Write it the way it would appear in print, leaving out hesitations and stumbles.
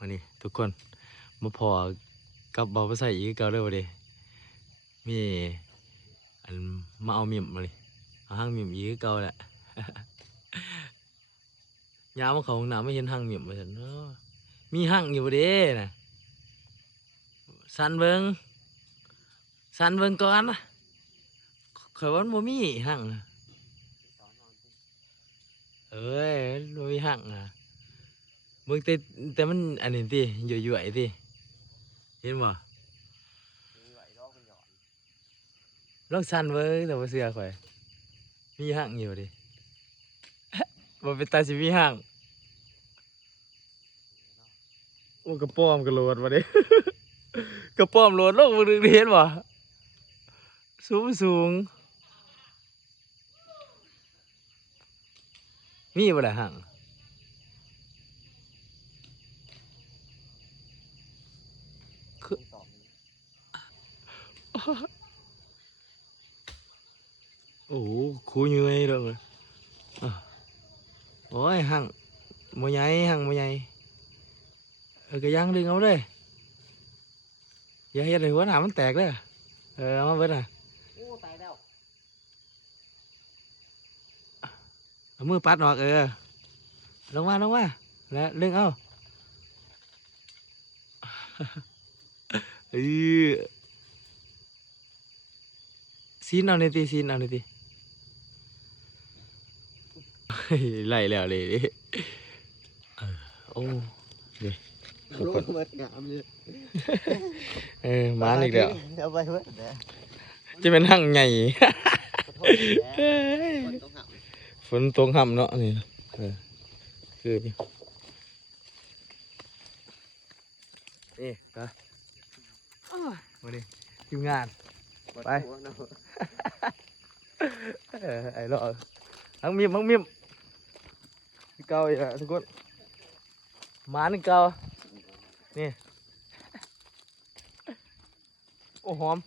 วันนี้ทุกคนมาพอกับเบาไปใส่อีกเก่าเลยวันนี้มีอันมาเอามิมมาเลยเอาห้างมิมอีกเก่าแหละ ยามมาเขาห้องน้ำไม่เห็นห้างมิมมาฉันมีห้างอยู่บ่เด้น่ะสันเบิงก่อนนะข่อยว่ามันบ่มีห้างนะเอ้ยบ่มีห้างนะเบิ่งแต่มันอันนี้ติยั่วๆติเห็นบ่ลองสันเบิ่งแต่บ่เชื่อข่อยมีห้างอยู่ดิ บ่เป็นตาสิมีห้างโอ้กระป้อมกระโหลดมาดิ กระป้อมโหลดลงมาดึงเห็นบ่สูงมีบ่ล่ะห้างคือโอ้โหคูเหนื่อยเด้ออ่ะโอ้ยห้างบ่ใหญ่ห้างบ่ใหญ่ก็ยังดึงเอาเลยอย่าเฮ็ดให้หัวหน้ามันแตกเด้อเอามาเบิดน่ะโอ้ตายแล้วเอามือปัดออกลงมาแล้วดึงเอา เออซีนเอาในอยติซีนเอาในอยติเฮ้ยไล่แล้วเลยโอ้เดี๋ยวทุกคน เบิดงามเลย มาอีกแล้ว เอาไปเบิดเด้อ จะเป็นหั่งใหญ่ ขอโทษแหละคนต้องหัก ฝนตกห่ำเนาะนี่คือนี่นี่ไปมาดิทีมงาน ไป ไอ้เราทั้งมิมเกาอีกแล้วทุกคนหมาหนึ่งเกานี่โอ้หอม